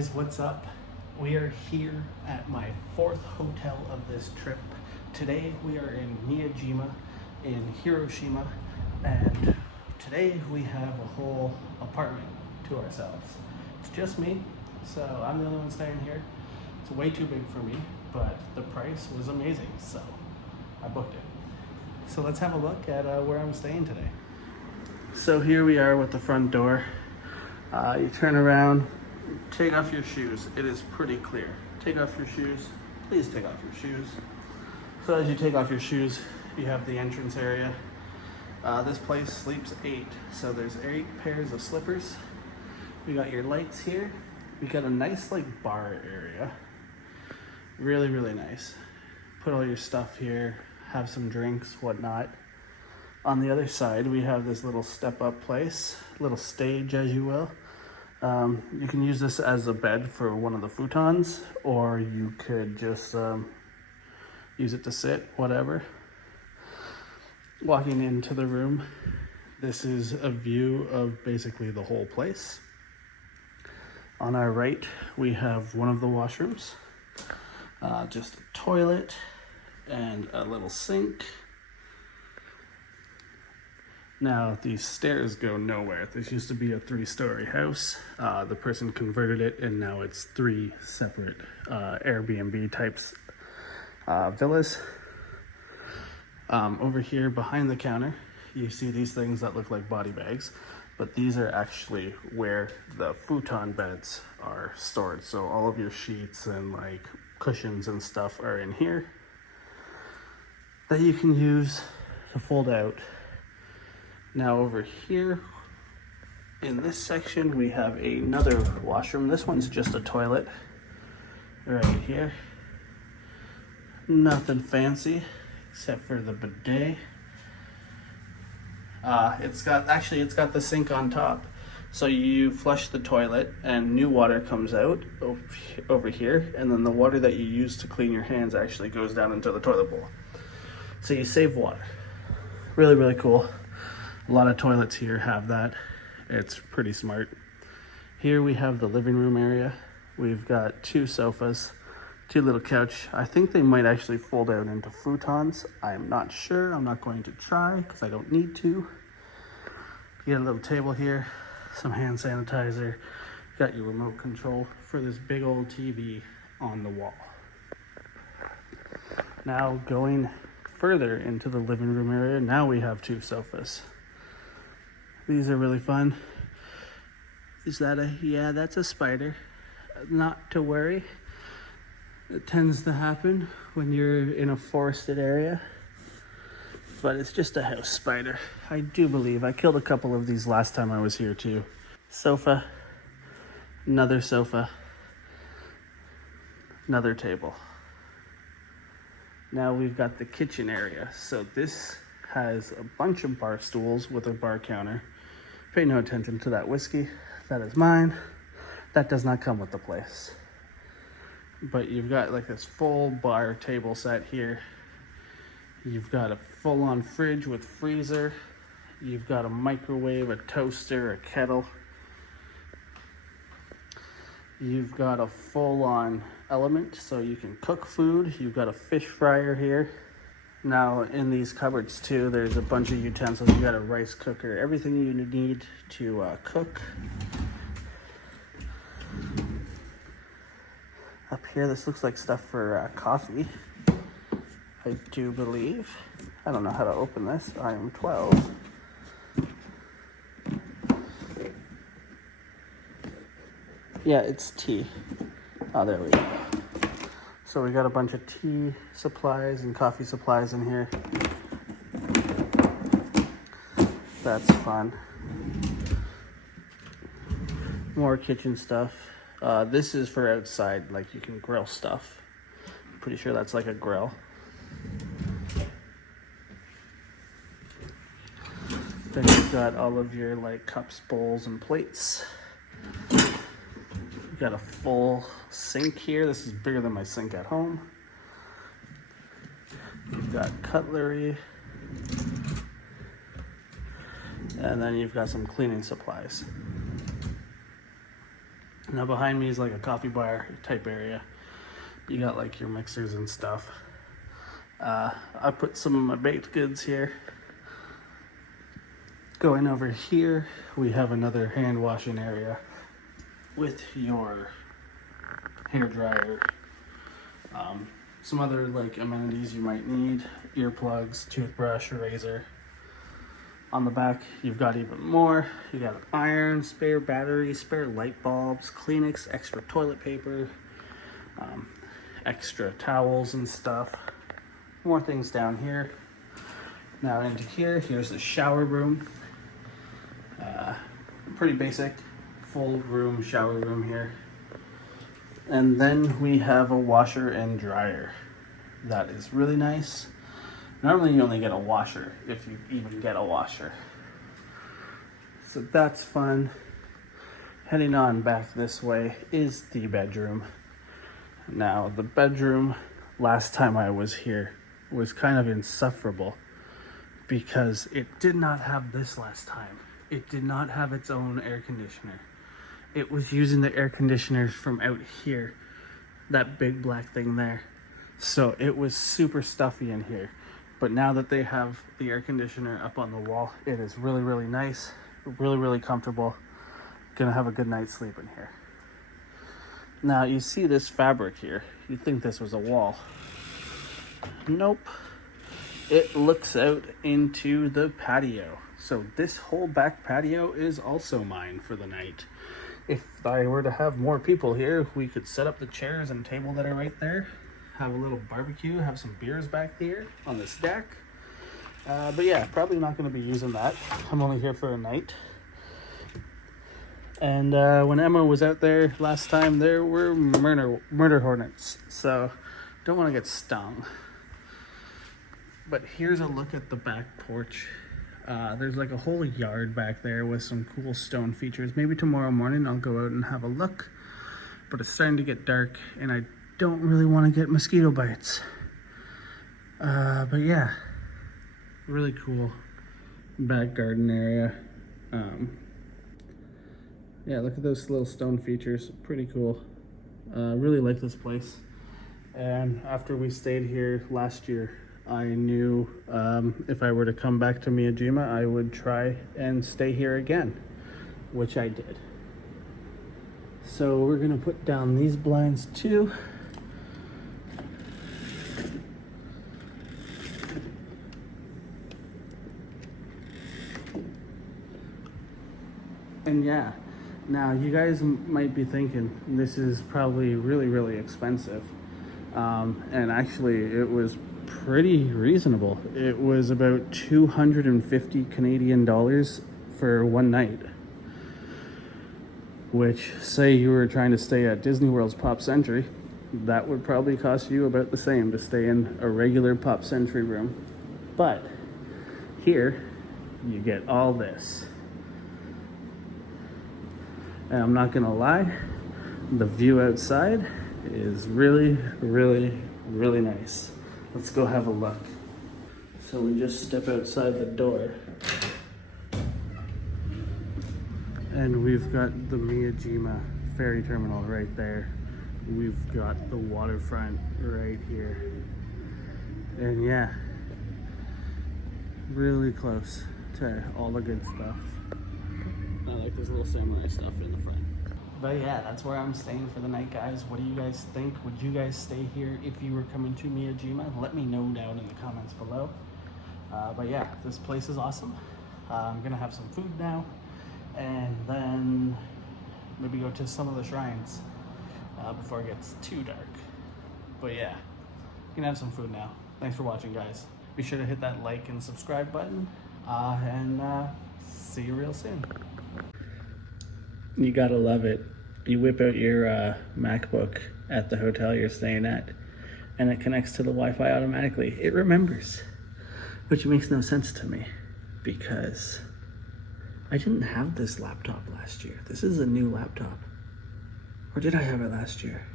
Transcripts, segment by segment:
guys, what's up? We are here at my fourth hotel of this trip. Today we are in Miyajima in Hiroshima, and today we have a whole apartment to ourselves. It's just me, so I'm the only one staying here. It's way too big for me, but the price was amazing, so I booked it. So let's have a look at where I'm staying today. So here we are with the front door. You turn around, take off your shoes. It is pretty clear. Take off your shoes. Please take off your shoes. So as you take off your shoes, you have the entrance area. This place sleeps 8, so there's 8 pairs of slippers. We got your lights here. We got a nice like bar area. Really, really nice. Put all your stuff here, have some drinks, whatnot. On the other side, we have this little step-up place, little stage, as you will. You can use this as a bed for one of the futons, or you could just use it to sit, whatever. Walking into the room, this is a view of basically the whole place. On our right, we have one of the washrooms, just a toilet and a little sink. Now, these stairs go nowhere. This used to be a 3-story house. The person converted it, and now it's 3 separate Airbnb types villas. Over here behind the counter, you see these things that look like body bags, but these are actually where the futon beds are stored. So all of your sheets and like cushions and stuff are in here that you can use to fold out. Now over here, in this section, we have another washroom. This one's just a toilet right here. Nothing fancy except for the bidet. It's got the sink on top. So you flush the toilet and new water comes out over here, and then the water that you use to clean your hands actually goes down into the toilet bowl. So you save water. Really, really cool. A lot of toilets here have that. It's pretty smart. Here we have the living room area. We've got 2 sofas, 2 little couch. I think they might actually fold out into futons. I'm not sure. I'm not going to try because I don't need to. You got a little table here, some hand sanitizer. Got your remote control for this big old TV on the wall. Now going further into the living room area, now we have 2 sofas. These are really fun. Is that yeah, that's a spider. Not to worry. It tends to happen when you're in a forested area. But it's just a house spider. I do believe I killed a couple of these last time I was here too. Sofa, another sofa, another table. Now we've got the kitchen area. So this has a bunch of bar stools with a bar counter. Pay no attention to that whiskey. That is mine. That does not come with the place. But you've got like this full bar table set here. You've got a full-on fridge with freezer. You've got a microwave, a toaster, a kettle. You've got a full-on element so you can cook food. You've got a fish fryer here. Now in these cupboards too, there's a bunch of utensils. You got a rice cooker, everything you need to cook. Up here, this looks like stuff for coffee, I do believe. I don't know how to open this. I am 12. Yeah, it's tea. Oh, there we go. So we got a bunch of tea supplies and coffee supplies in here. That's fun. More kitchen stuff. This is for outside, like you can grill stuff. I'm pretty sure that's like a grill. Then you've got all of your like cups, bowls, and plates. Got a full sink here. This is bigger than my sink at home. You've got cutlery. And then you've got some cleaning supplies. Now behind me is like a coffee bar type area. You got like your mixers and stuff. I put some of my baked goods here. Going over here, we have another hand washing area with your hair dryer. Some other like amenities you might need: earplugs, toothbrush, razor. On the back, you've got even more. You got an iron, spare batteries, spare light bulbs, Kleenex, extra toilet paper, extra towels and stuff. More things down here. Now into here, here's the shower room. Pretty basic, full room, shower room here. And then we have a washer and dryer. That is really nice. Normally you only get a washer, if you even get a washer. So that's fun. Heading on back this way is the bedroom. Now the bedroom, last time I was here, was kind of insufferable because it did not have this last time. It did not have its own air conditioner. It was using the air conditioners from out here, that big black thing there. So it was super stuffy in here. But now that they have the air conditioner up on the wall, it is really, really nice, really, really comfortable. Gonna have a good night's sleep in here. Now you see this fabric here. You'd think this was a wall. Nope. It looks out into the patio. So this whole back patio is also mine for the night. If I were to have more people here, we could set up the chairs and table that are right there. Have a little barbecue, have some beers back here on this deck. But yeah, probably not going to be using that. I'm only here for a night. And when Emma was out there last time, there were murder hornets. So don't want to get stung. But here's a look at the back porch. There's like a whole yard back there with some cool stone features. Maybe tomorrow morning I'll go out and have a look. But it's starting to get dark and I don't really want to get mosquito bites. But yeah, really cool back garden area. Yeah, look at those little stone features, pretty cool. Really like this place. And after we stayed here last year, I knew if I were to come back to Miyajima, I would try and stay here again, which I did. So we're gonna put down these blinds too. And yeah, now you guys might be thinking this is probably really, really expensive. And actually it was pretty reasonable. It was about 250 Canadian dollars for one night. Which, say you were trying to stay at Disney World's Pop Century, that would probably cost you about the same to stay in a regular Pop Century room. But here, you get all this. And I'm not gonna lie, the view outside is really, really, really nice. Let's go have a look. So we just step outside the door. And we've got the Miyajima ferry terminal right there. We've got the waterfront right here. And yeah, really close to all the good stuff. I like this little samurai stuff in the front. But yeah, that's where I'm staying for the night, guys. What do you guys think? Would you guys stay here if you were coming to Miyajima? Let me know down in the comments below. But yeah, this place is awesome. I'm gonna have some food now, and then maybe go to some of the shrines before it gets too dark. But yeah, you can have some food now. Thanks for watching, guys. Be sure to hit that like and subscribe button, and see you real soon. You gotta love it. You whip out your MacBook at the hotel you're staying at, and it connects to the Wi-Fi automatically. It remembers, which makes no sense to me because I didn't have this laptop last year. This is a new laptop. Or did I have it last year?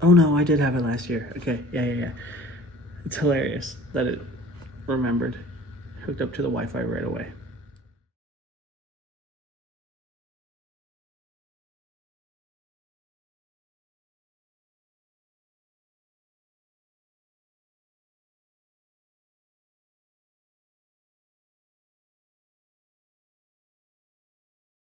Oh no, I did have it last year. Okay, yeah. It's hilarious that it remembered, hooked up to the Wi-Fi right away.